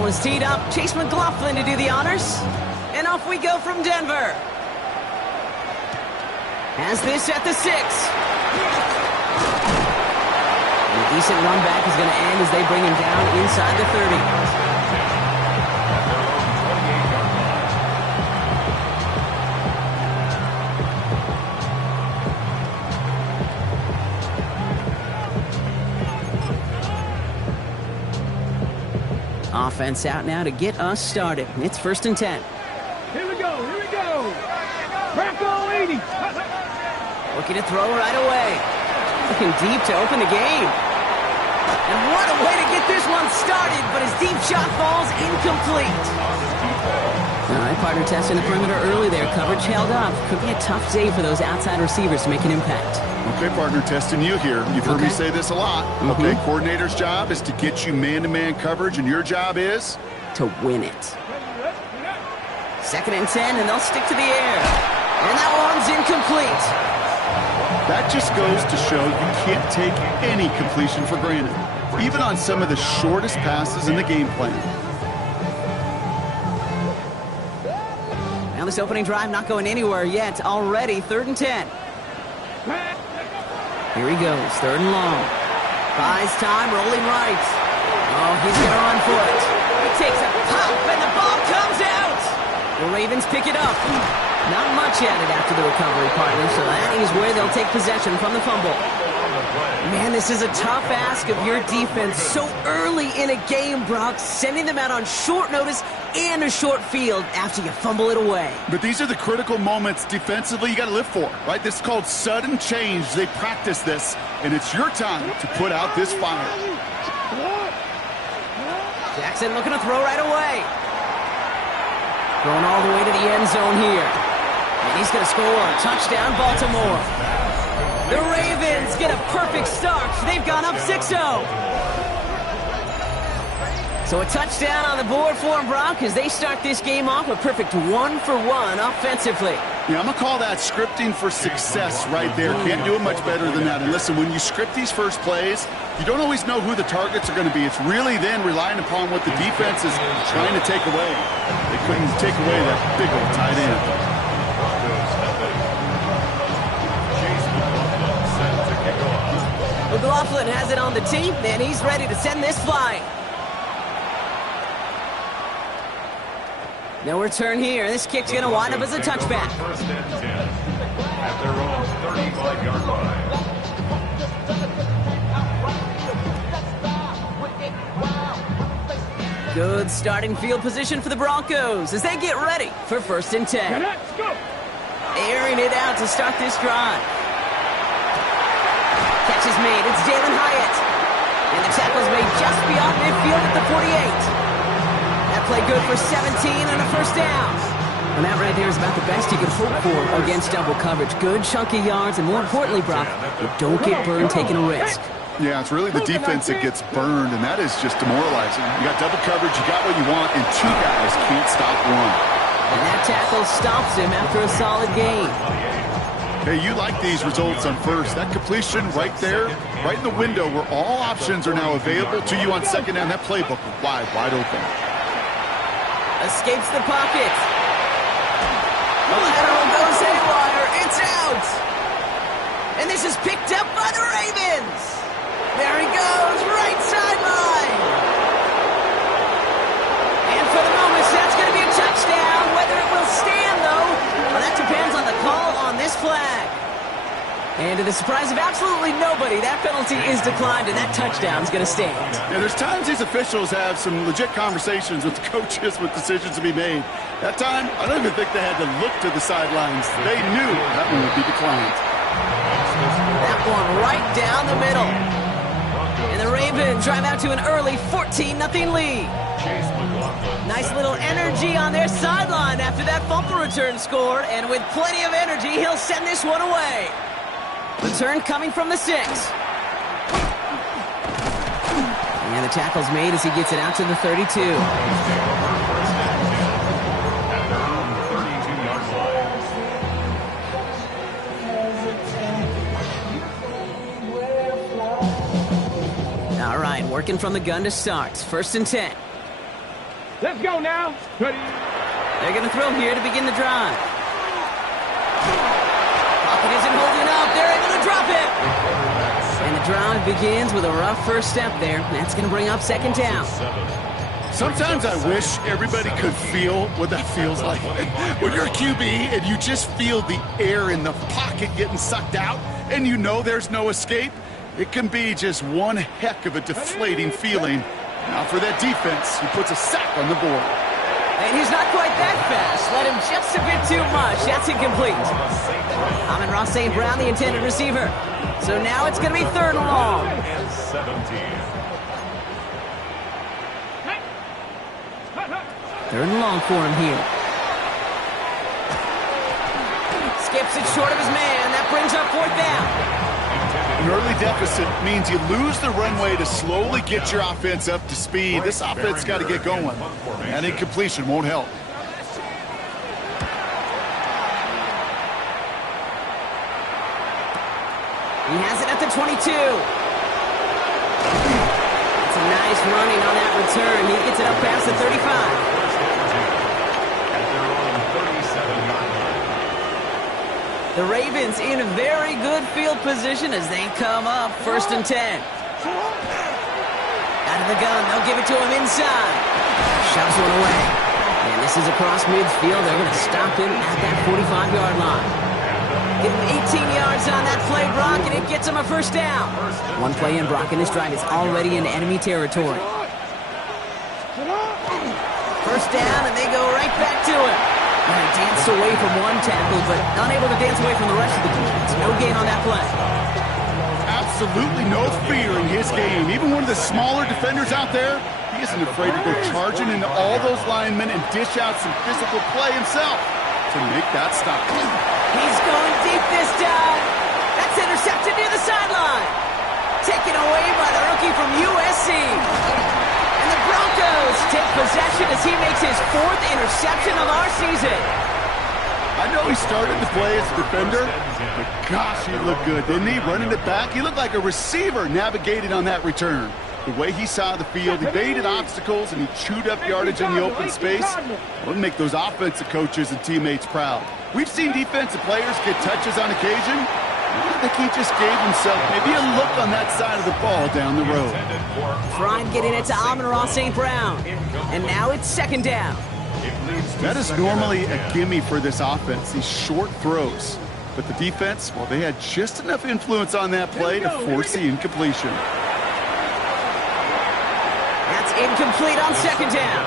Ball is teed up. Chase McLaughlin to do the honors. And off we go from Denver. Has this at the 6. And a decent run back is going to end as they bring him down inside the 30. Offense out now to get us started. It's 1st and 10. Here we go. Bronco 80. Looking to throw right away. Looking deep to open the game. And what a way to get this one started, but his deep shot falls incomplete. All right, partner testing the perimeter early there. Coverage held up. Could be a tough day for those outside receivers to make an impact. Okay, partner, testing you here. You've heard me say this a lot. Okay, coordinator's job is to get you man-to-man coverage, and your job is? To win it. 2nd and 10, and they'll stick to the air. And that one's incomplete. That just goes to show you can't take any completion for granted, even on some of the shortest passes in the game plan. Now this opening drive not going anywhere yet. Already 3rd and 10. Here he goes, 3rd and long. Buys time, rolling right. Oh, he's going to run for it. He takes a pop, and the ball comes out. The Ravens pick it up. Not much added after the recovery, partner, so that is where they'll take possession from the fumble. Man, this is a tough ask of your defense so early in a game, Brock, sending them out on short notice and a short field after you fumble it away. But these are the critical moments defensively you got to live for, right? This is called sudden change. They practice this, and it's your time to put out this fire. Jackson looking to throw right away. Going all the way to the end zone here. And he's going to score. Touchdown, Baltimore. The Ravens get a perfect start. They've gone up 6-0. So a touchdown on the board for them, Brock, as they start this game off a perfect 1-for-1 offensively. Yeah, I'm going to call that scripting for success right there. Can't do it much better than that. And listen, when you script these first plays, you don't always know who the targets are going to be. It's really then relying upon what the defense is trying to take away. They couldn't take away that big old tight end. McLaughlin has it on the tee, and he's ready to send this flying. No return here. This kick's going to wind up as a touchback. 1st and 10 at their own 35-yard line. Good starting field position for the Broncos as they get ready for 1st and 10. Let's go. Airing it out to start this drive. Catch is made. It's Jalen Hyatt. And the tackle's made just beyond midfield at the 48. That play good for 17 and a 1st down. And that right there is about the best you can hope for against double coverage. Good chunky yards, and more importantly, Brock, you don't get burned taking a risk. Yeah, it's really the defense that gets burned, and that is just demoralizing. You got double coverage, you got what you want, and 2 guys can't stop one. And that tackle stops him after a solid gain. Hey, you like these results on 1st. That completion right there, right in the window where all options are now available to you on 2nd down. That playbook wide open. Escapes the pocket. Lateral goes haywire. It's out. And this is picked up by the Ravens. There he goes, right sideline. And for the moment, that's going to be a touchdown. Whether it will stand, though, well, that depends on the call on this flag. And to the surprise of absolutely nobody, that penalty is declined, and that touchdown is going to stand. Yeah, there's times these officials have some legit conversations with the coaches with decisions to be made. That time, I don't even think they had to look to the sidelines. They knew that one would be declined. That one right down the middle. And the Ravens drive out to an early 14-0 lead. Nice little energy on their sideline after that fumble return scored, and with plenty of energy, he'll send this one away. Return coming from the 6. And the tackle's made as he gets it out to the 32. All right, working from the gun to start. 1st and 10. Let's go now. Ready? They're going to throw here to begin the drive. Pocket isn't holding up. They're able to drop it. And the drive begins with a rough first step there. That's going to bring up second down. Sometimes I wish everybody could feel what that feels like. When you're a QB and you just feel the air in the pocket getting sucked out and you know there's no escape, it can be just one heck of a deflating feeling. Now for that defense, he puts a sack on the board. And he's not quite that fast. Let him just a bit too much. That's incomplete. Amon-Ra St. Brown, the intended receiver. So now it's going to be third and long. And 17. Third and long for him here. Skips it short of his man. That brings up fourth down. An early deficit means you lose the runway to slowly get your offense up to speed. This offense got to get going. That incompletion won't help. He has it at the 22. It's a nice running on that return. He gets it up past the 35. The Ravens in a very good field position as they come up first and 10. Out of the gun, they'll give it to him inside. Shoves one away. And this is across midfield. They're going to stop him at that 45-yard line. Give him 18 yards on that play, Brock, and it gets him a first down. One play in, Brock, and this drive is already in enemy territory. First down, and they go right back to it. Danced away from one tackle, but unable to dance away from the rest of the defense. No gain on that play. Absolutely no fear in his game. Even one of the smaller defenders out there, he isn't afraid to go charging into all those linemen and dish out some physical play himself to make that stop. He's going deep this time. That's intercepted near the sideline. Taken away by the rookie from USC. And the Broncos take possession as he makes his fourth interception of our season. I know he started to play as a defender, but gosh, he looked good, didn't he? Running it back, he looked like a receiver navigating on that return. The way he saw the field, he evaded obstacles, and he chewed up yardage in the open space. Will make those offensive coaches and teammates proud. We've seen defensive players get touches on occasion. I think he just gave himself maybe a look on that side of the ball down the road. Trying getting it to Amon-Ra St. Brown. And now it's second down. That is normally a gimme for this offense, these short throws. But the defense, well, they had just enough influence on that play to force the incompletion. That's incomplete on second down.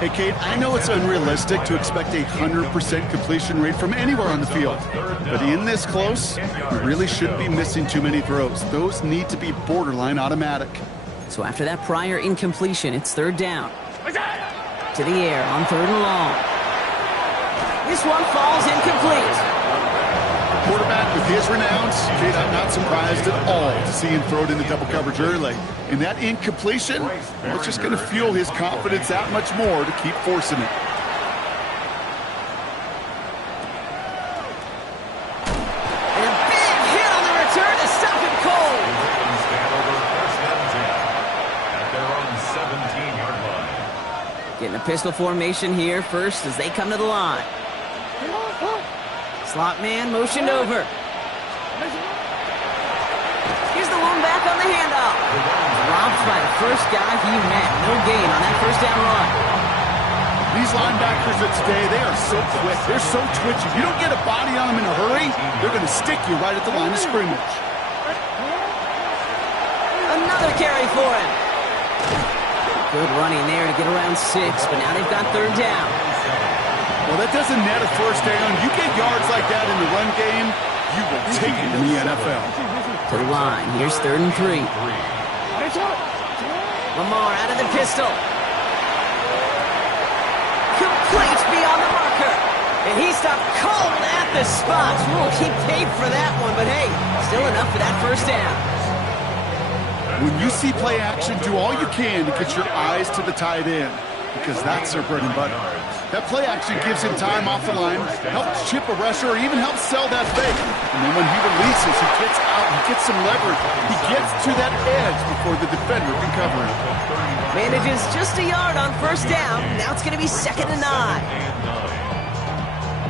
Hey, Kate, I know it's unrealistic to expect a 100% completion rate from anywhere on the field. But in this close, you really shouldn't be missing too many throws. Those need to be borderline automatic. So after that prior incompletion, it's third down. To the air on third and long. This one falls incomplete. Quarterback with his renowns, Kate, I'm not surprised at all to see him throw it into double coverage early. And that incompletion, well, it's just going to fuel his confidence that much more to keep forcing it. And a big hit on the return to stop him cold. Getting a pistol formation here first as they come to the line. Slot man motioned over. Here's the one back on the handoff. Robbed by the first guy he met. No gain on that first down run. These linebackers of today, they are so quick. They're so twitchy. You don't get a body on them in a hurry, they're going to stick you right at the line of scrimmage. Another carry for him. Good running there to get around 6, but now they've got third down. Well, that doesn't net a first down. You get yards like that in the run game, you will take it in the NFL. To the line. Here's third and 3. Lamar out of the pistol. Complete beyond the marker. And he stopped cold at the spot. Ooh, he paid for that one, but hey, still enough for that first down. When you see play action, do all you can to get your eyes to the tight end, because that's their bread and butter. That play action gives him time off the line, helps chip a rusher, or even helps sell that fake. And then when he releases, he gets out and gets some leverage. He gets to that edge before the defender can cover him. Manages just a yard on first down. Now it's going to be 2nd and 9.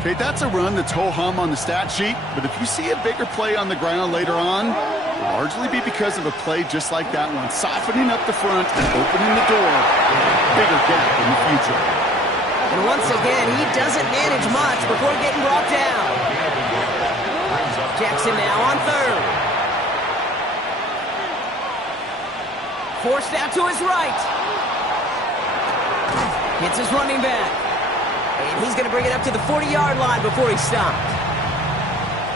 Okay, that's a run that's ho-hum on the stat sheet, but if you see a bigger play on the ground later on, it'll largely be because of a play just like that one, softening up the front and opening the door for a bigger gap in the future. And once again, he doesn't manage much before getting brought down. Jackson now on 3rd. Forced out to his right. Hits his running back. And he's going to bring it up to the 40-yard line before he's stopped.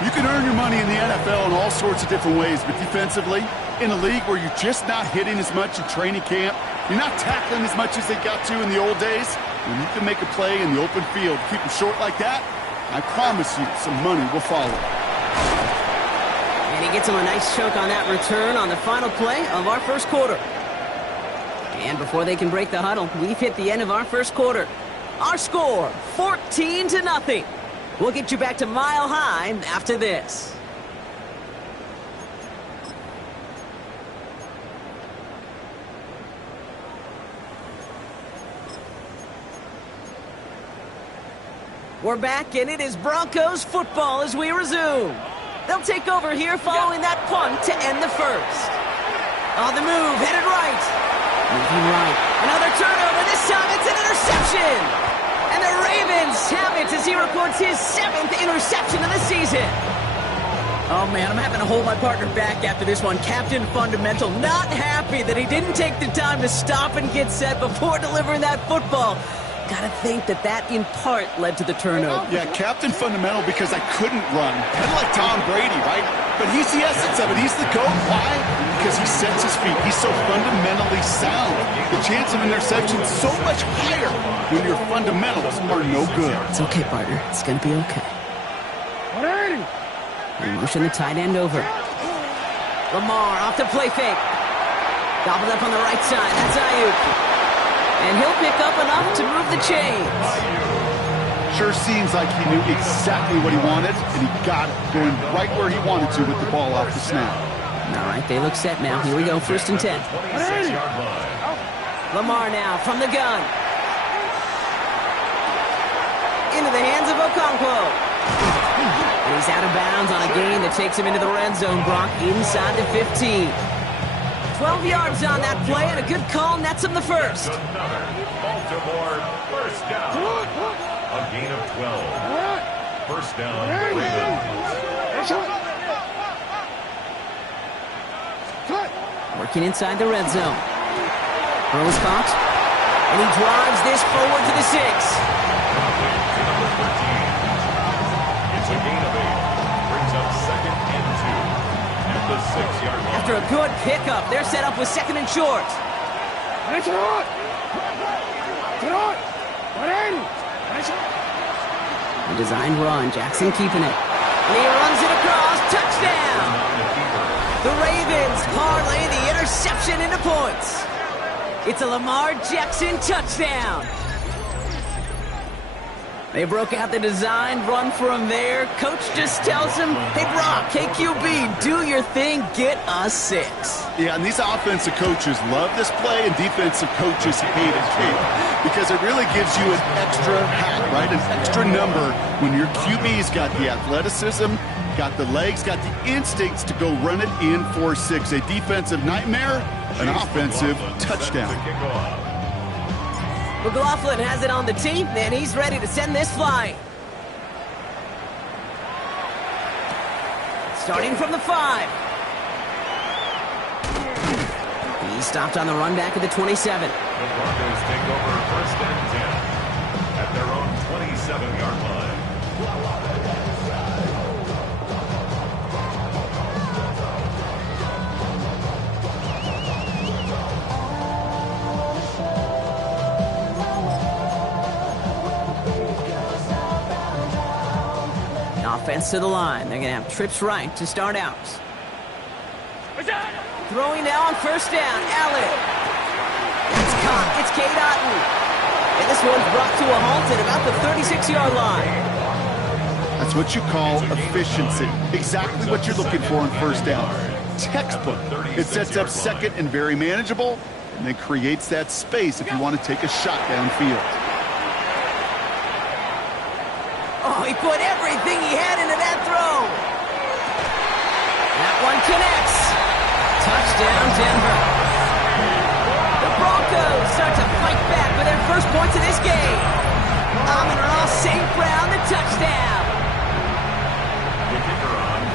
You can earn your money in the NFL in all sorts of different ways, but defensively, in a league where you're just not hitting as much in training camp, you're not tackling as much as they got to in the old days, when you can make a play in the open field, keep them short like that, I promise you some money will follow. And he gets him a nice chunk on that return on the final play of our first quarter. And before they can break the huddle, we've hit the end of our first quarter. Our score, 14-0. We'll get you back to Mile High after this. We're back, and it is Broncos football as we resume. They'll take over here following that punt to end the first. On the move, headed right. Moving right. Another turnover. This time it's an interception. And the Ravens have it as he records his 7th interception of the season. Oh, man, I'm having to hold my partner back after this one. Captain Fundamental not happy that he didn't take the time to stop and get set before delivering that football. Gotta think that in part led to the turnover. Yeah, Captain Fundamental because I couldn't run. Kind of like Tom Brady, right? But he's the essence of it. He's the GOAT. Why? Because he sets his feet. He's so fundamentally sound. The chance of interception is so much higher when your fundamentals are no good. It's okay, partner. It's gonna be okay. We motion the tight end over. Lamar off the play fake. Gobbled up on the right side. That's Ayuk. And he'll pick up enough to move the chains. Sure seems like he knew exactly what he wanted, and he got it, going right where he wanted to with the ball off the snap. All right, they look set now. Here we go, 1st and 10. Lamar now from the gun. Into the hands of Okonkwo. He's out of bounds on a gain that takes him into the red zone, Brock, inside the 15. 12 yards on that play, and a good call nets him the first. Baltimore first down. A gain of 12. First down, Ravens. Working inside the red zone. Throw is caught, and he drives this forward to the 6. It's a gain of 8. Brings up 2nd and 2 at the 6-yard line. After a good pickup, they're set up with 2nd and short. A designed run, Jackson keeping it. And he runs it across, touchdown! The Ravens parlay the interception into points. It's a Lamar Jackson touchdown. They broke out the design run for him there. Coach just tells him, hey, Brock, KQB, do your thing, get us 6. Yeah, and these offensive coaches love this play, and defensive coaches hate it too, because it really gives you an extra hat, right? An extra number when your QB's got the athleticism, got the legs, got the instincts to go run it in for 6. A defensive nightmare, an offensive touchdown. McLaughlin has it on the tee, and he's ready to send this flying. Starting from the 5. He stopped on the run back at the 27. The Broncos take over 1st and 10 at their own 27-yard line. Offense to the line. They're going to have trips right to start out. Throwing now on 1st down. Allen. It's caught. It's Cade Otton. And this one's brought to a halt at about the 36-yard line. That's what you call efficiency. Exactly what you're looking for on 1st down. textbook. It sets up second and very manageable, and then creates that space if you want to take a shot downfield. Oh, he put everything he had into that throw. That one connects. Touchdown, Denver. The Broncos start to fight back with their first points of this game. Amon-Ra St. Brown, the touchdown.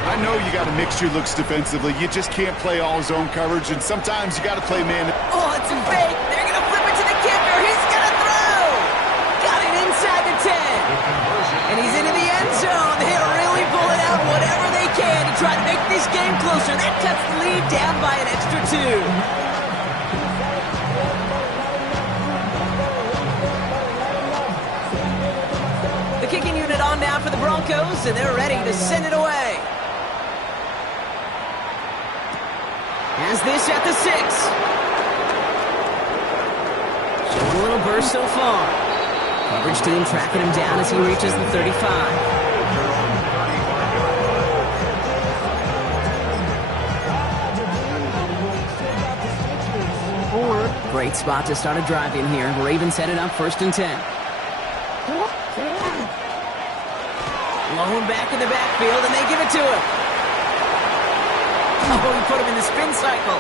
I know you got to mix your looks defensively. You just can't play all zone coverage, and sometimes you got to play man. Oh, it's a fake. They're going to flip it to the kicker. He's going to throw. Got it inside the 10. And he's into the end zone. They're really pulling out whatever they can to try to make this game closer. That cuts the lead down by an extra 2. The kicking unit on now for the Broncos, and they're ready to send it away. Has this at the 6. Showing a little burst so far. Coverage team tracking him down as he reaches the 35. Great spot to start a drive in here. Ravens headed up 1st and 10. Lone back in the backfield, and they give it to him. Oh, he put him in the spin cycle.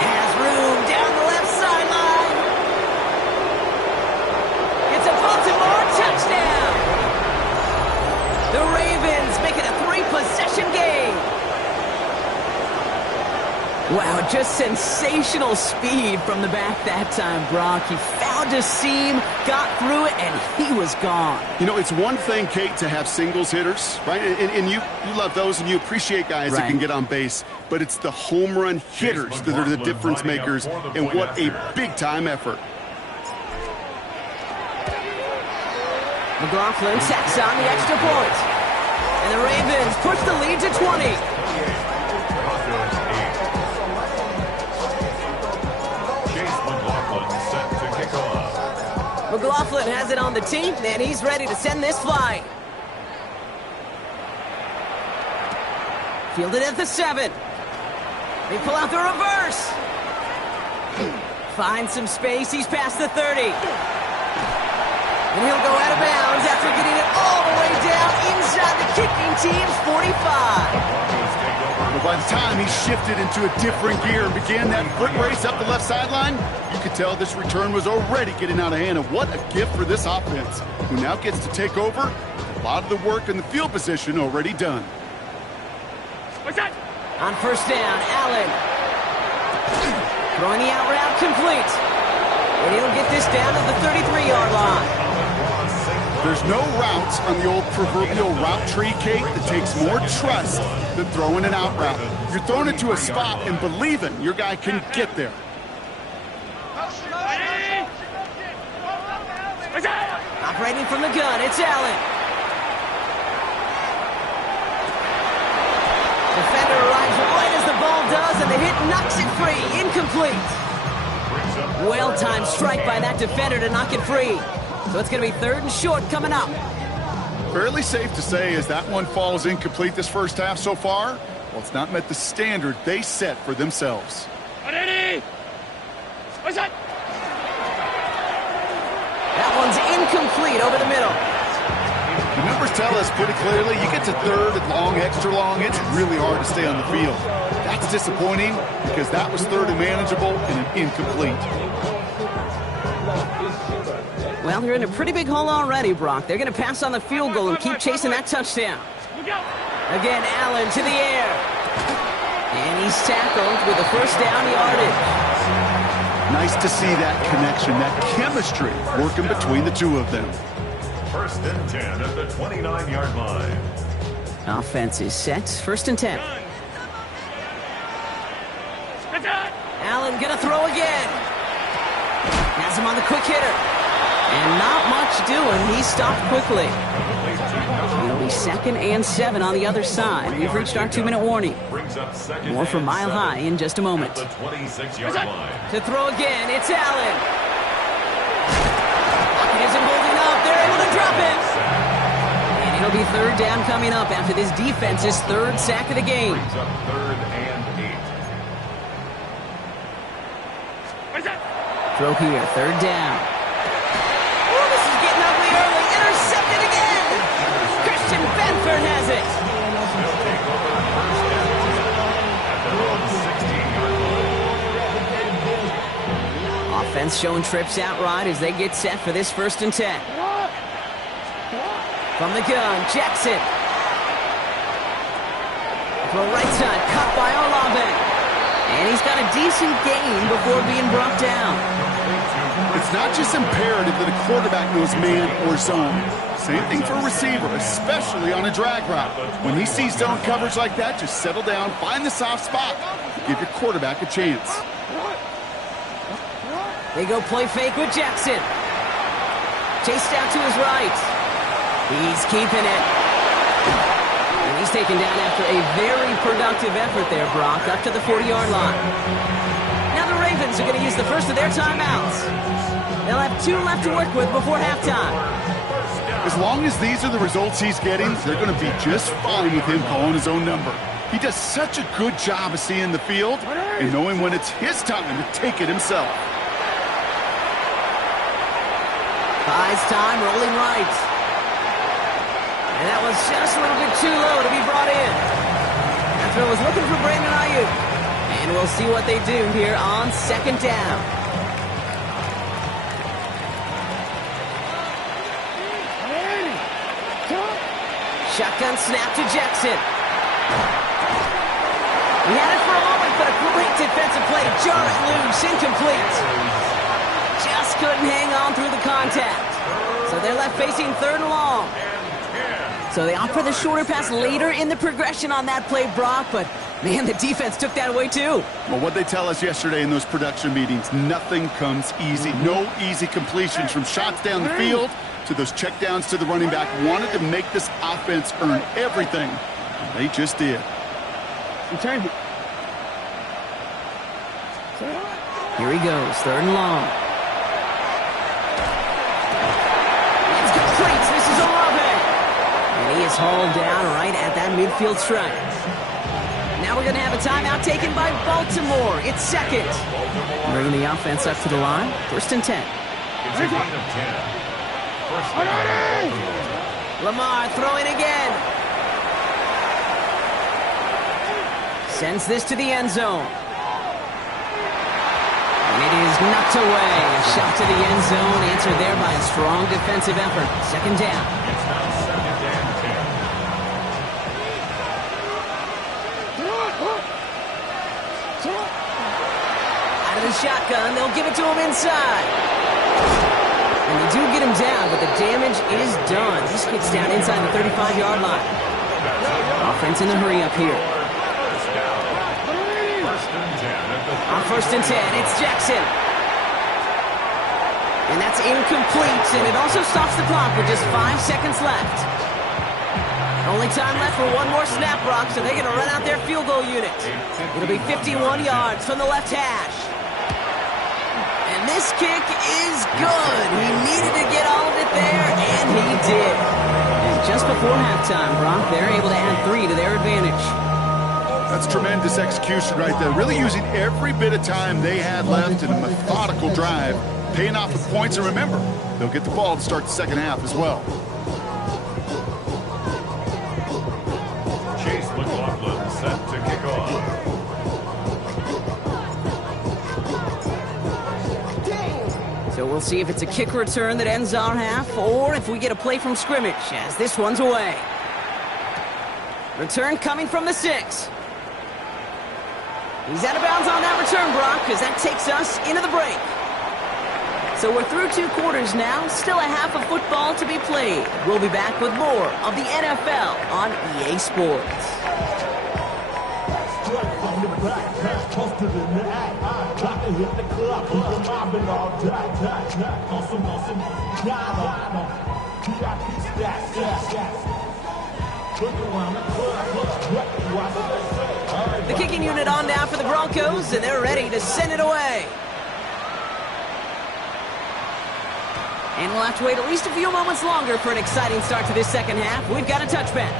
Has room down the left sideline. It's a Baltimore touchdown. The Ravens make it a 3-possession game. Wow, just sensational speed from the back that time, Brock. He found a seam, got through it, and he was gone. You know, it's one thing, Kate, to have singles hitters, right? And you love those, and you appreciate guys that can get on base. But it's the home run hitters that are the difference makers, and what a big-time effort. McLaughlin tacks on the extra point. And the Ravens push the lead to 20. McLaughlin has it on the tee, and he's ready to send this flying. Fielded at the 7. They pull out the reverse. Finds some space. He's past the 30. And he'll go out of bounds after getting it all the way down inside the kicking team's 45. But by the time he shifted into a different gear and began that foot race up the left sideline, you could tell this return was already getting out of hand. And what a gift for this offense, who now gets to take over a lot of the work in the field position already done. What's that? On 1st down, Allen. Throwing the out route complete. And he'll get this down to the 33-yard line. There's no routes on the old proverbial route tree, Kate, that takes more trust than throwing an out route. You're throwing it to a spot and believing your guy can get there. Operating from the gun, it's Allen. Defender arrives right as the ball does, and the hit knocks it free. Incomplete. Well-timed strike by that defender to knock it free. So it's going to be 3rd and short coming up. Fairly safe to say as that one falls incomplete this first half so far, well, it's not met the standard they set for themselves. What's that? That one's incomplete over the middle. The numbers tell us pretty clearly, you get to 3rd and long, extra long, it's really hard to stay on the field. That's disappointing because that was 3rd and manageable and an incomplete. Well, they're in a pretty big hole already, Brock. They're going to pass on the field goal and keep chasing that touchdown. Again, Allen to the air. And he's tackled with a 1st down yardage. Nice to see that connection, that chemistry working between the two of them. 1st and 10 at the 29-yard line. Offense is set. 1st and 10. Allen going to throw again. Has him on the quick hitter. And not much doing. He stopped quickly. It'll be 2nd and 7 on the other side. We've reached our 2-minute warning. More from Mile High in just a moment. The 26-yard line. To throw again, it's Allen. Pocket isn't holding up. They're able to drop it. And it'll be 3rd down coming up after this defense's 3rd sack of the game. Brings up 3rd and 8. Throw here, third down. Oh, this is getting ugly early. Intercepted again. Christian Benford has it. They'll take over first down at their own 16-yard line. Offense showing trips out right as they get set for this 1st and 10. From the gun, Jackson. Throw right side, cut by Olave. And he's got a decent gain before being brought down. It's not just imperative that a quarterback knows man or zone. Same thing for a receiver, especially on a drag route. When he sees zone coverage like that, just settle down, find the soft spot. Give your quarterback a chance. They go play fake with Jackson. Chased out to his right. He's keeping it. And he's taken down after a very productive effort there, Brock, up to the 40-yard line. Now the Ravens are going to use the first of their timeouts. They'll have 2 left to work with before halftime. As long as these are the results he's getting, they're going to be just fine with him calling his own number. He does such a good job of seeing the field and knowing when it's his time to take it himself. Buys time, rolling right. And that was just a little bit too low to be brought in. That throw was looking for Brandon Ayuk. And we'll see what they do here on 2nd down. Shotgun snap to Jackson. He had it for a moment, but a great defensive play. Jar it loose, incomplete. Just couldn't hang on through the contact. So they're left facing 3rd and long. So they opt for the shorter pass later in the progression on that play, Brock, but man, the defense took that away too. Well, what they tell us yesterday in those production meetings, nothing comes easy. No easy completions from shots down the field to those checkdowns to the running back. Wanted to make this offense earn everything. They just did. Here he goes, 3rd and long. It's complete. This is Olave. And he is hauled down right at that midfield stripe. Now we're going to have a timeout taken by Baltimore. It's 2nd. Bringing the offense up to the line. 1st and 10. It's a gain of 10. First down. Lamar throwing again. Sends this to the end zone. And it is knocked away. A shot to the end zone, answered there by a strong defensive effort. 2nd down. It's now 2nd and 10. Out of the shotgun, they'll give it to him inside. And they do get him down, but the damage is done. This gets down inside the 35-yard line. Offense in the hurry up here. On 1st and 10, it's Jackson. And that's incomplete, and it also stops the clock with just 5 seconds left. Only time left for one more snap, Brock, so they're going to run out their field goal unit. It'll be 51 yards from the left hash. And this kick is good. He needed to get all of it there, and he did. And just before halftime, Brock, they're able to add 3 to their advantage. That's tremendous execution right there. Really using every bit of time they had left in a methodical drive, paying off with points. And remember, they'll get the ball to start the 2nd half as well. Chase McLaughlin set to kick off. So we'll see if it's a kick return that ends our half, or if we get a play from scrimmage, as this one's away. Return coming from the 6. He's out of bounds on that return, Brock, because that takes us into the break. So we're through 2 quarters now, still a half of football to be played. We'll be back with more of the NFL on EA Sports. The kicking unit on now for the Broncos, and they're ready to send it away. And we'll have to wait at least a few moments longer for an exciting start to this 2nd half. We've got a touchback.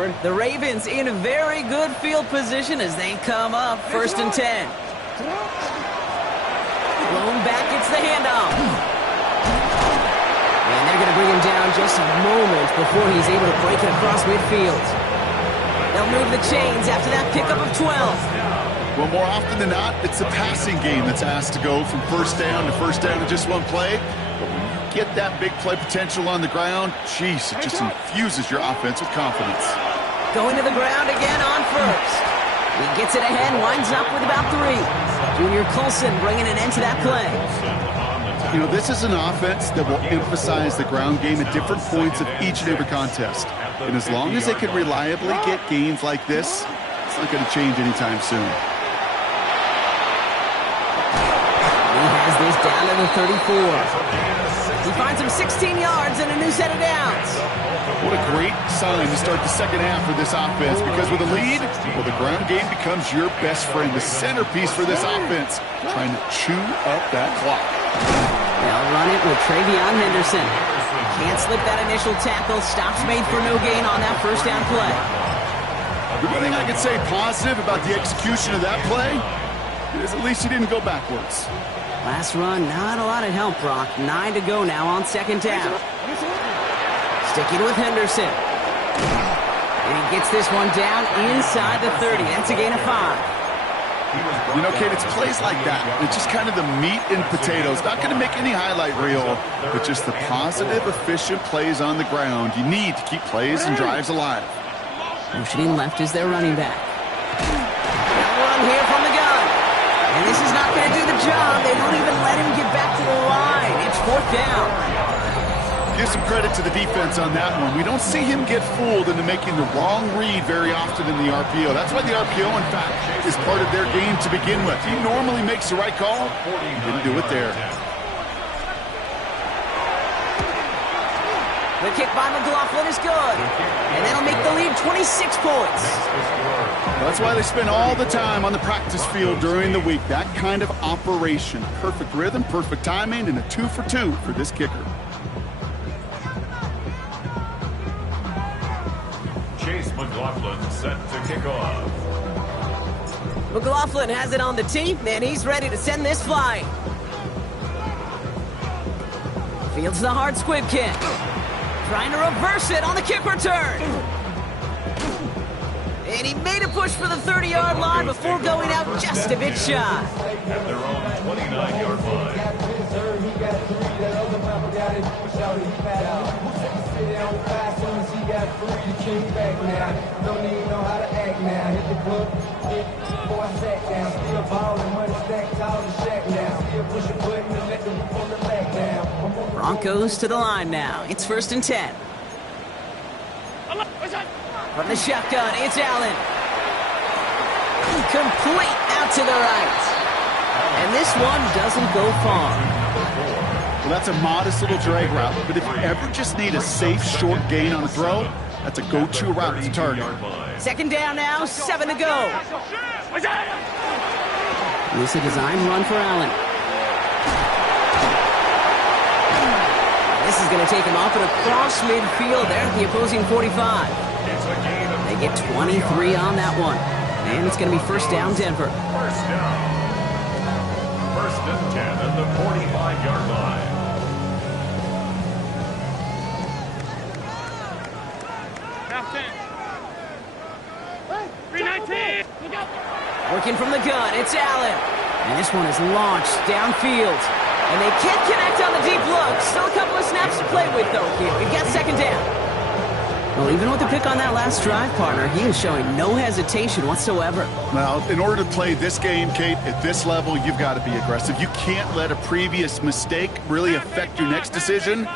The Ravens in a very good field position as they come up 1st and 10. Blown back, it's the handoff. And they're going to bring him down just a moment before he's able to break it across midfield. They'll move the chains after that pickup of 12. Well, more often than not, it's the passing game that's asked to go from first down in just one play. But when you get that big play potential on the ground, geez, it just infuses your offense with confidence. Going to the ground again on first. He gets it ahead, winds up with about 3. Junior Colson bringing an end to that play. You know, this is an offense that will emphasize the ground game at different points of each and every contest. And as long as they can reliably get gains like this, it's not going to change anytime soon. He has this down to the 34. He finds him 16 yards and a new set of downs. What a great sign to start the second half for this offense, because with a lead, well, the ground game becomes your best friend, the centerpiece for this offense, trying to chew up that clock. They'll run it with Travion Henderson. Can't slip that initial tackle. Stops made for no gain on that first down play. The one thing I can say positive about the execution of that play is at least he didn't go backwards. Last run, not a lot of help, Brock. 9 to go now on second down. Sticking with Henderson. And he gets this one down inside the 30. That's a gain of 5. You know, Kate, it's plays like that. It's just kind of the meat and potatoes. Not going to make any highlight reel, but just the positive, efficient plays on the ground. You need to keep plays and drives alive. Motioning left is their running back. Run here from the gun. And this is not going to do the job. They don't even let him get back to the line. It's 4th down. Give some credit to the defense on that one. We don't see him get fooled into making the wrong read very often in the RPO. That's why the RPO, in fact, is part of their game to begin with. He normally makes the right call. He didn't do it there. The kick by McLaughlin is good. And that'll make the lead 26 points. That's why they spend all the time on the practice field during the week. That kind of operation. Perfect rhythm, perfect timing, and a 2 for 2 for this kicker. Chase McLaughlin set to kick off. McLaughlin has it on the tee, and he's ready to send this flying. Fields the hard squib kick. Trying to reverse it on the kick return. And he made a push for the 30-yard line before going out just a bit shy. At their own 29-yard line. Broncos to the line now. It's 1st and 10. From the shotgun, it's Allen. Complete out to the right. And this one doesn't go far. Well, that's a modest little drag route, but if you ever just need a safe, short gain on a throw, that's a go-to route to target. 2nd down now, 7 to go. This is a design run for Allen. This is going to take him off and across midfield there at the opposing 45. They get 23 on that one. And it's going to be 1st down, Denver. 1st down. 1st and 10 at the 45-yard line. Working from the gun, it's Allen. And this one is launched downfield. And they can't connect on the deep look. Still a couple of snaps to play with, though, here. We've got 2nd down. Well, even with the pick on that last drive, partner, he is showing no hesitation whatsoever. Well, in order to play this game, Kate, at this level, you've got to be aggressive. You can't let a previous mistake really affect your next decision.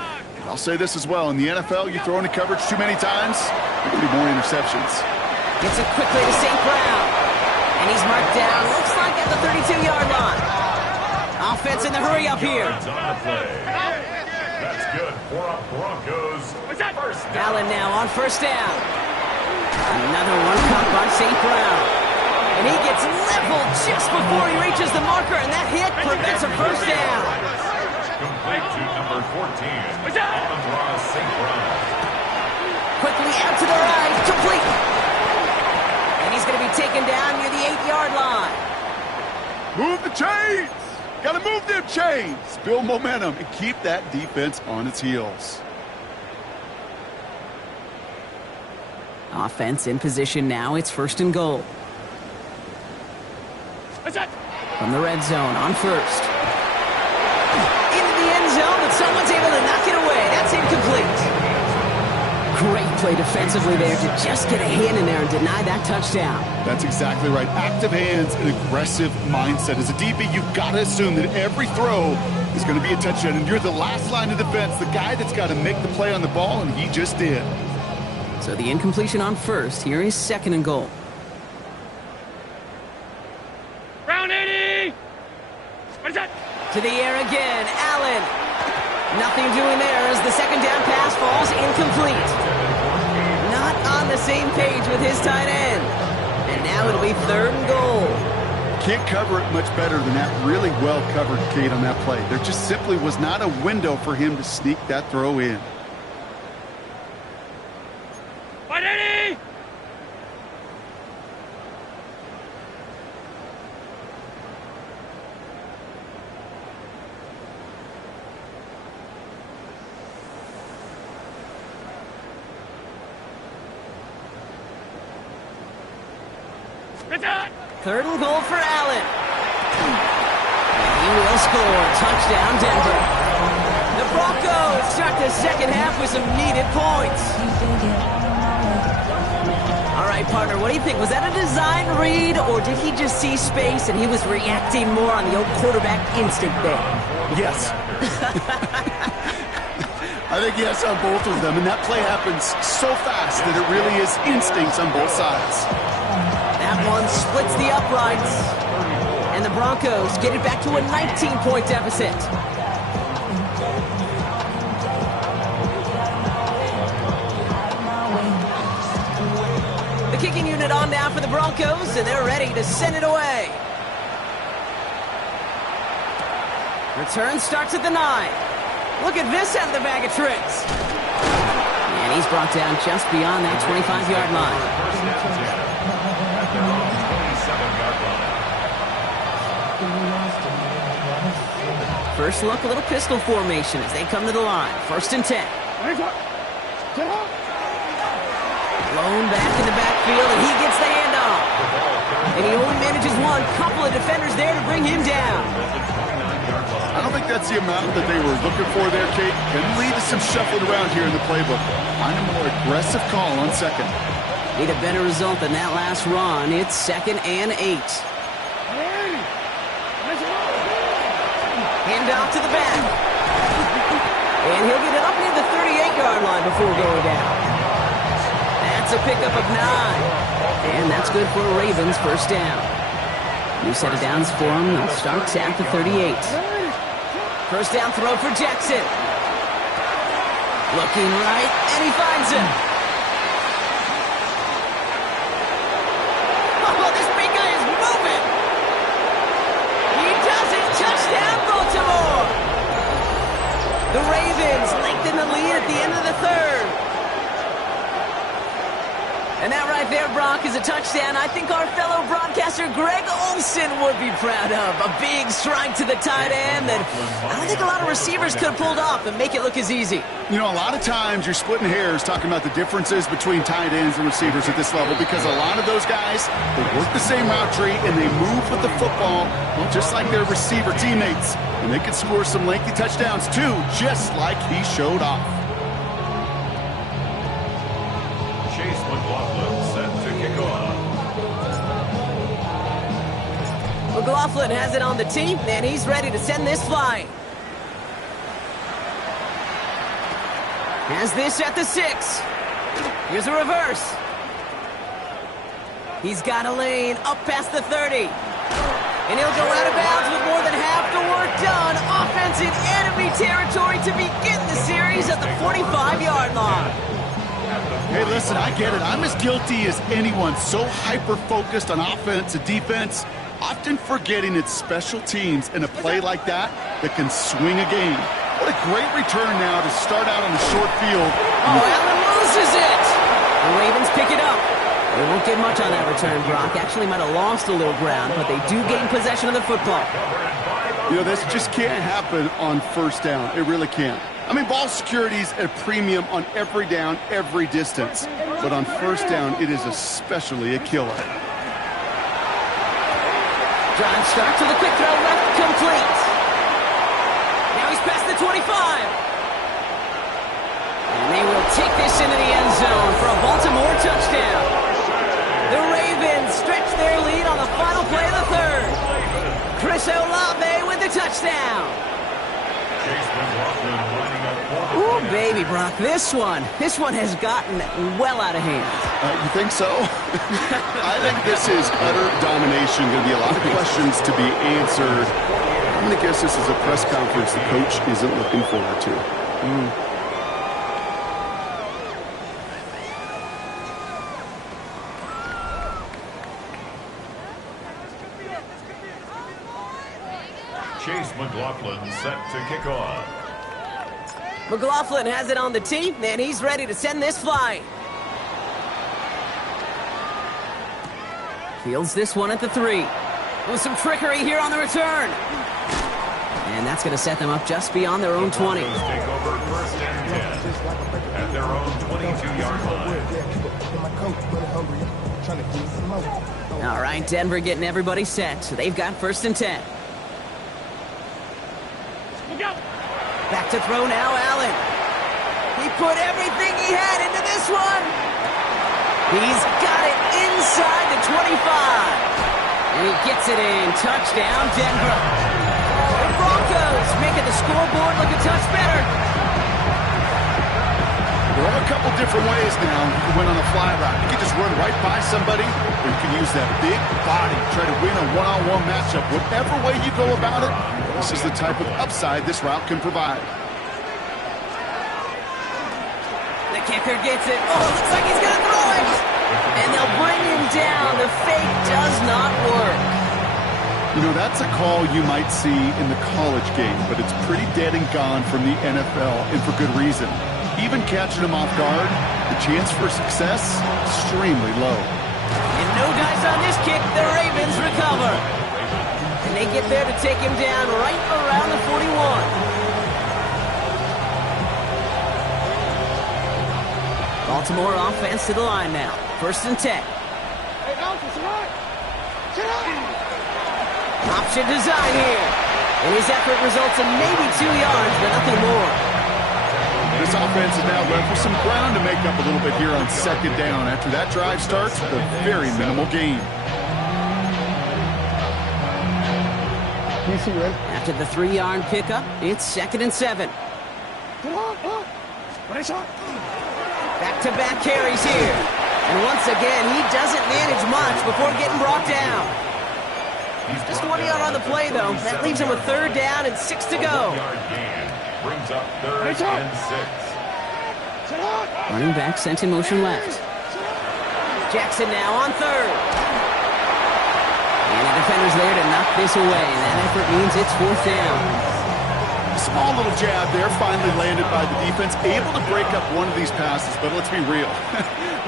I'll say this as well. In the NFL, you throw into coverage too many times, there could be more interceptions. Gets it quickly to St. Brown. And he's marked down, looks like at the 32-yard line. Offense in the hurry up here. That's good for a Broncos. Allen now on 1st down. Another one caught by St. Brown. And he gets leveled just before he reaches the marker, and that hit prevents a 1st down. Complete to number 14, Amon-Ra St. Brown. Quickly out to the right, complete. he's going to be taken down near the 8-yard line. Move the chains! Gotta move them chains! Build momentum and keep that defense on its heels. Offense in position now. It's 1st and goal. What's that? From the red zone on 1st. Into the end zone, but someone's able to knock it away. That's incomplete. Great play defensively there to just get a hand in there and deny that touchdown. That's exactly right. Active hands and aggressive mindset. As a DB, you've got to assume that every throw is going to be a touchdown, and you're the last line of defense, the guy that's got to make the play on the ball, and he just did. So the incompletion on 1st. Here is 2nd and goal. Round 80! What is that? To the air again, Allen. Nothing doing there as the 2nd down pass falls incomplete. Not on the same page with his tight end. And now it'll be 3rd and goal. Can't cover it much better than that. Really well covered, Kate, on that play. There just simply was not a window for him to sneak that throw in. 180! What's that? 3rd and goal for Allen. And he will score. Touchdown, Denver. The Broncos start the 2nd half with some needed points. All right, partner, what do you think? Was that a design read, or did he just see space and he was reacting more on the old quarterback instinct there? Yes. I think yes on both of them, and that play happens so fast that it really is instincts on both sides. That one splits the uprights. And the Broncos get it back to a 19-point deficit. The kicking unit on now for the Broncos, and they're ready to send it away. Return starts at the 9. Look at this out of the bag of tricks. And he's brought down just beyond that 25-yard line. First look, a little pistol formation as they come to the line. 1st and 10. Blown back in the backfield, and he gets the handoff. And he only manages one. Couple of defenders there to bring him down. I don't think that's the amount that they were looking for there, Kate. Can lead to some shuffling around here in the playbook. Find a more aggressive call on 2nd. Need a better result than that last run. It's 2nd and 8. Hand off to the back. And he'll get it up near the 38-yard line before going down. That's a pickup of 9. And that's good for a Ravens 1st down. New set of downs for him. They'll start at the 38. 1st down throw for Jackson. Looking right, and he finds him. Oh, this big guy is moving. He does it. Touchdown, Baltimore. The Ravens lengthen the lead at the end of the 3rd. And that right there, Brock, is a touchdown I think our fellow broadcaster Greg Olsen would be proud of. A big strike to the tight end that I don't think a lot of receivers could have pulled off and make it look as easy. You know, a lot of times you're splitting hairs talking about the differences between tight ends and receivers at this level because a lot of those guys, they work the same route tree and they move with the football, well, just like their receiver teammates. And they can score some lengthy touchdowns too, just like he showed off. Chase McLaughlin set to kick off. McLaughlin has it on the tee, and he's ready to send this flying. Has this at the 6. Here's a reverse. He's got a lane up past the 30. And he'll go out of bounds with more than half the work done. Offense in enemy territory to begin the series at the 45-yard line. Hey, listen, I get it. I'm as guilty as anyone. So hyper-focused on offense and defense, often forgetting it's special teams in a play like that can swing a game. What a great return now to start out on the short field. Oh, Allen loses it. The Ravens pick it up. They won't get did much on that return, Brock. Actually might have lost a little ground, but they do gain possession of the football. You know, this just can't happen on first down. It really can't. I mean, ball security's at a premium on every down, every distance. But on first down, it is especially a killer. John starts with a quick throw left, complete. Now he's past the 25. And they will take this into the end zone for a Baltimore touchdown. The Ravens stretch their lead on the final play of the third. Chris Olave with the touchdown. Ooh, baby, Brock, this one has gotten well out of hand. You think so? I think this is utter domination. Going to be a lot of questions to be answered. I'm going to guess this is a press conference the coach isn't looking forward to. Chase McLaughlin set to kick off. McLaughlin has it on the tee, and he's ready to send this flying. Fields this one at the 3. With some trickery here on the return. And that's going to set them up just beyond their own 20. Take over first and 10 at their own 22-yard line. All right, Denver getting everybody set. So they've got first and 10. Back to throw now, Allen. He put everything he had into this one. He's got it inside the 25. And he gets it in. Touchdown, Denver. The Broncos making the scoreboard look a touch better. There are a couple different ways now. You can win on a fly route. You can just run right by somebody, or you can use that big body, try to win a one-on-one matchup. Whatever way you go about it, this is the type of upside this route can provide. The kicker gets it. Oh, looks like he's going to throw it. And they'll bring him down. The fake does not work. You know, that's a call you might see in the college game, but it's pretty dead and gone from the NFL, and for good reason. Even catching him off guard, the chance for success, extremely low. And no dice on this kick. The Ravens recover. And they get there to take him down right around the 41. Baltimore offense to the line now. First and 10. Option design here. And his effort results in maybe 2 yards, but nothing more. This offense is now left with some ground to make up a little bit here on second down after that drive starts with a very minimal gain. After the 3-yard pickup, it's second and 7. Back-to-back carries here. And once again, he doesn't manage much before getting brought down. Just 1 yard on the play, though. That leaves him with third down and 6 to go. Brings up third and 6. Running back sent in motion left. Jackson now on third. And the defender's there to knock this away. And that effort means it's fourth down. Small little jab there, finally landed by the defense. Able to break up one of these passes, but let's be real.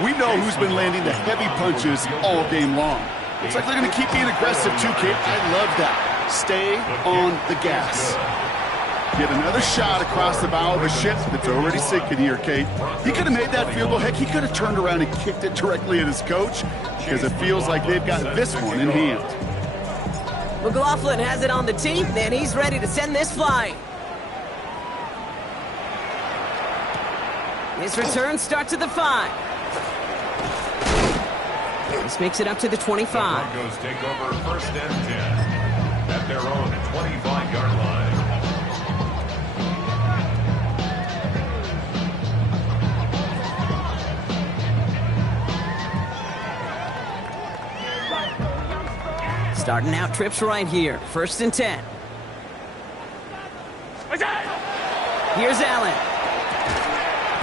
We know who's been landing the heavy punches all game long. Looks like they're going to keep being aggressive too, Kate. I love that. Stay on the gas. Get another shot across the bow of a ship that's already sinking here, Kate. He could have made that field goal. Heck, he could have turned around and kicked it directly at his coach because it feels like they've got this one in hand. McLaughlin has it on the tee, and he's ready to send this flying. His return starts at the 5. This makes it up to the 25. The Broncos take over first and 10 at their own 25-yard line. Starting out trips right here. First and 10. Here's Allen.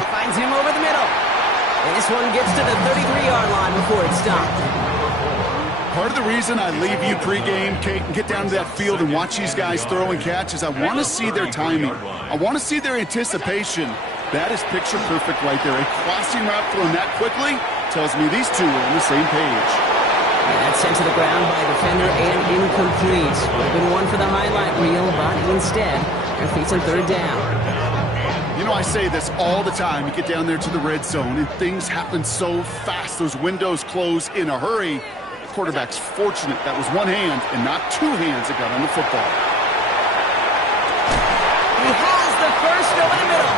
Finds him over the middle. And this one gets to the 33-yard line before it's stopped. Part of the reason I leave you pregame, Kate, and get down to that field and watch these guys throw and catch is I want to see their timing. I want to see their anticipation. That is picture perfect right there. A crossing route thrown that quickly tells me these two are on the same page. And that's sent to the ground by a defender and incomplete. Would have been one for the highlight reel, but instead, their feet's on third down. You know, I say this all the time. You get down there to the red zone, and things happen so fast. Those windows close in a hurry. The quarterback's fortunate that was one hand and not two hands that got on the football. He has the first over the middle.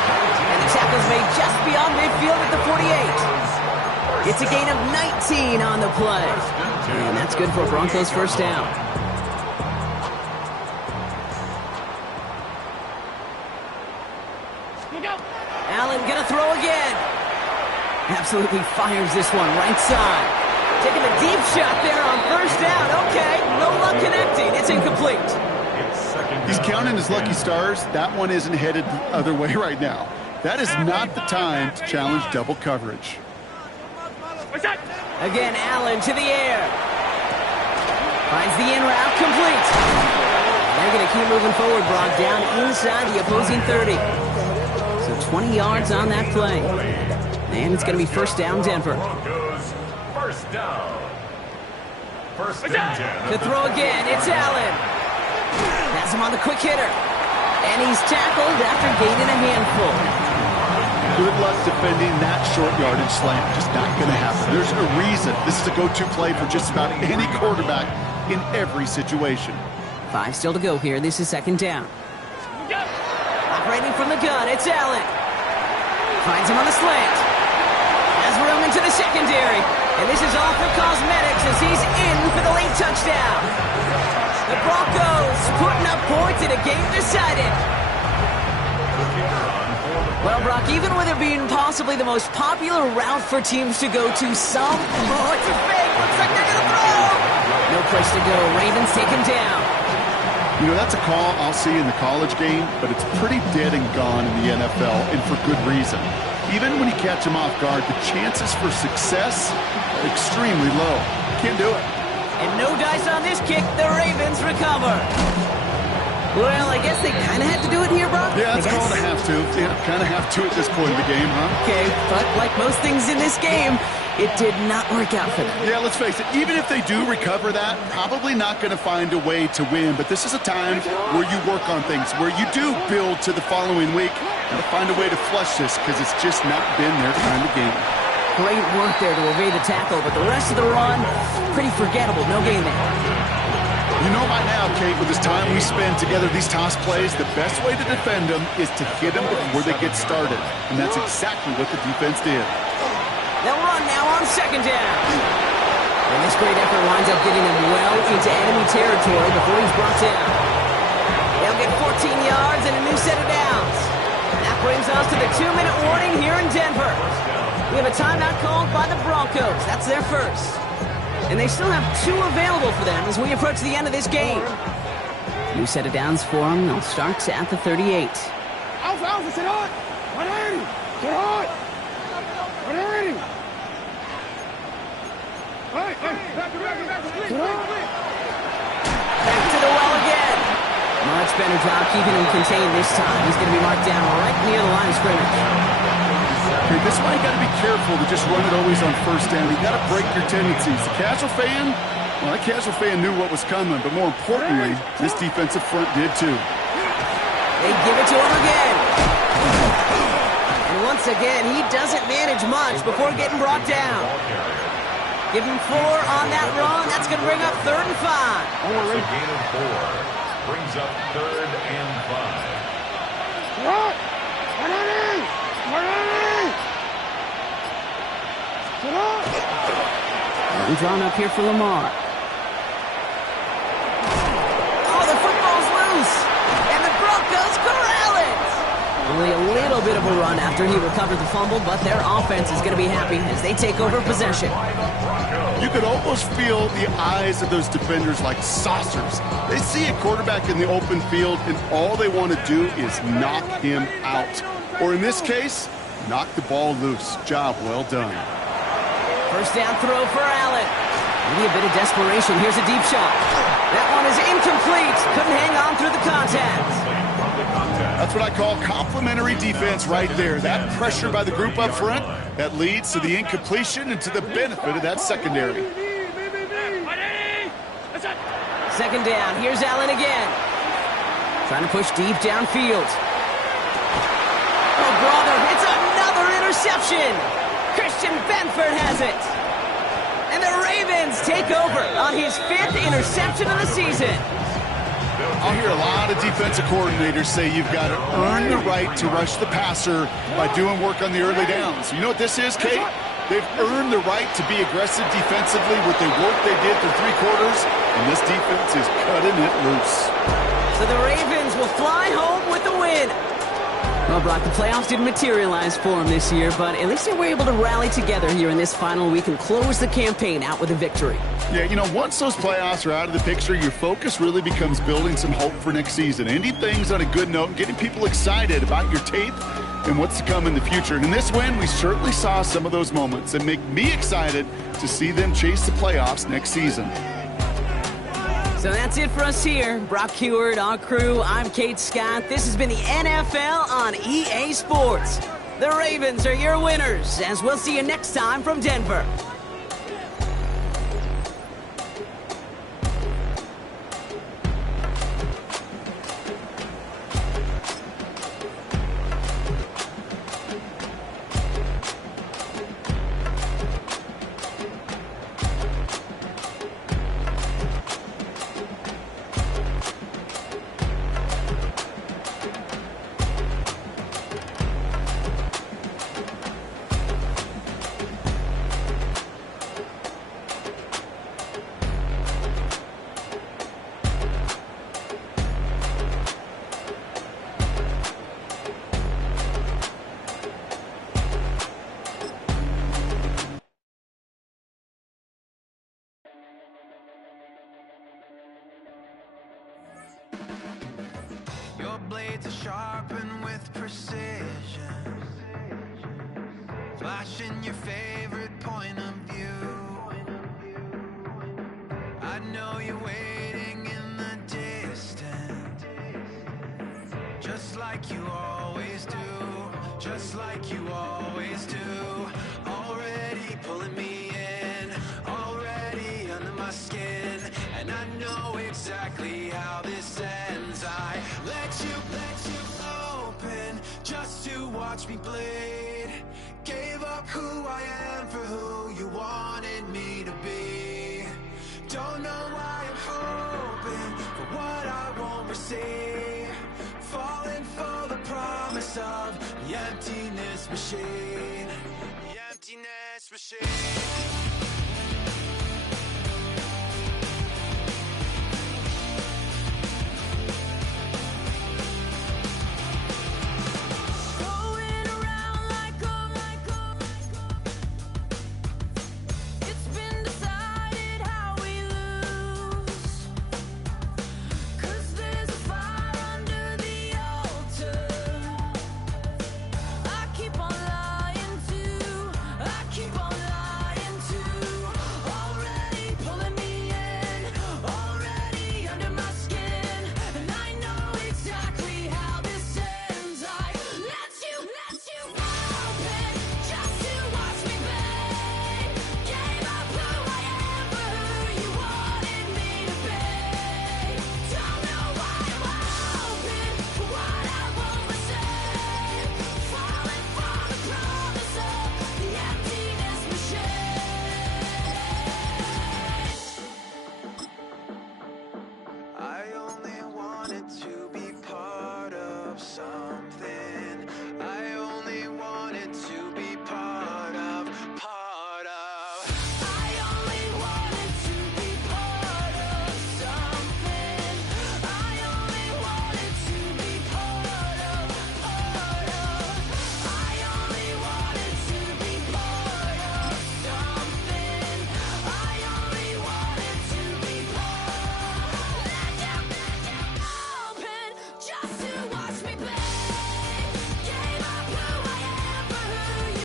And the tackle's made just beyond midfield at the 48. It's a gain of 19 on the play. And that's good for a Broncos first down. Allen gonna throw again. Absolutely fires this one right side. Taking a deep shot there on first down. Okay, no luck connecting. It's incomplete. He's counting his lucky stars. That one isn't headed the other way right now. That is not the time to challenge double coverage. Again, Allen to the air. Finds the in route, complete. They're going to keep moving forward, Brock, down inside the opposing 30. So 20 yards on that play. And it's going to be first down, Denver. First down. First down. To throw again, it's Allen. Has him on the quick hitter. And he's tackled after gaining a handful. Good luck defending that short yardage slant. Just not going to happen. There's a reason. This is a go-to play for just about any quarterback in every situation. 5 still to go here. This is second down. Operating from the gun, it's Allen. Finds him on the slant. Has room into the secondary. And this is all for cosmetics as he's in for the late touchdown. The Broncos putting up points in a game decided. Well, Brock, even with it being possibly the most popular route for teams to go to, some... Oh, it's a fake. Looks like they're going to throw. No place to go. Ravens taken down. You know, that's a call I'll see in the college game, but it's pretty dead and gone in the NFL, and for good reason. Even when you catch him off guard, the chances for success are extremely low. Can't do it. And no dice on this kick. The Ravens recover. Well, I guess they kind of had to do it here, Brock. Yeah, it's called a have to. Yeah, kind of have to at this point in the game, huh? Okay, but like most things in this game, it did not work out for them. Yeah, let's face it. Even if they do recover that, probably not going to find a way to win. But this is a time where you work on things, where you do build to the following week. Got to find a way to flush this because it's just not been their kind of game. Great work there to evade the tackle, but the rest of the run, pretty forgettable. No gain there. You know by now, Kate, with this time we spend together these toss plays, the best way to defend them is to hit them before they get started. And that's exactly what the defense did. They'll run now on second down. And this great effort winds up getting him well into enemy territory before he's brought down. They'll get 14 yards and a new set of downs. That brings us to the 2-minute warning here in Denver. We have a timeout called by the Broncos. That's their first. And they still have 2 available for them as we approach the end of this game. New set of downs for them. They'll start at the 38. Alpha, sit hot! 180! Get hot! 180! Back to the well again. Much better job keeping him contained this time. He's going to be marked down right near the line of scrimmage. Okay, this is why you got to be careful to just run it always on first down. You got to break your tendencies. The casual fan, well, that casual fan knew what was coming, but more importantly, this defensive front did too. They give it to him again. And once again, he doesn't manage much before getting brought down. Give him 4 on that run. That's going to bring up 3rd and 5. That's a gain of 4. Brings up 3rd and 5. What? 180! 180! And drawn up here for Lamar. Oh, the football's loose! And the Broncos corral it! Only a little bit of a run after he recovered the fumble, but their offense is going to be happy as they take over possession. You could almost feel the eyes of those defenders like saucers. They see a quarterback in the open field, and all they want to do is knock him out. Or in this case, knock the ball loose. Job well done. First down throw for Allen. Maybe a bit of desperation. Here's a deep shot. That one is incomplete. Couldn't hang on through the contact. the contest. That's what I call complimentary defense right there. That pressure by the group up front, that leads to the incompletion and to the benefit of that secondary. Second down. Here's Allen again. Trying to push deep downfield. Oh, brother, it's another interception. Christian Benford has it. And the Ravens take over on his 5th interception of the season. I'll hear a lot of defensive coordinators say you've got to earn the right to rush the passer by doing work on the early downs. You know what this is, Kate? They've earned the right to be aggressive defensively with the work they did through 3 quarters, and this defense is cutting it loose. So the Ravens will fly home with the win. Well, Brock, the playoffs didn't materialize for them this year, but at least they were able to rally together here in this final week and close the campaign out with a victory. Yeah, you know, once those playoffs are out of the picture, your focus really becomes building some hope for next season, ending things on a good note and getting people excited about your tape and what's to come in the future. And in this win, we certainly saw some of those moments that make me excited to see them chase the playoffs next season. So that's it for us here. Brock Huard, our crew, I'm Kate Scott. This has been the NFL on EA Sports. The Ravens are your winners, as we'll see you next time from Denver. Your blades are sharpened with precision, flashing your favorite point of view. I know you're waiting in the distance, just like you always do, just like you always do. Already pulling me in, already under my skin, and I know exactly how this ends. I let you open just to watch me bleed. Gave up who I am for who you wanted me to be. Don't know why I'm hoping for what I won't receive. Falling for the promise of the emptiness machine. The emptiness machine.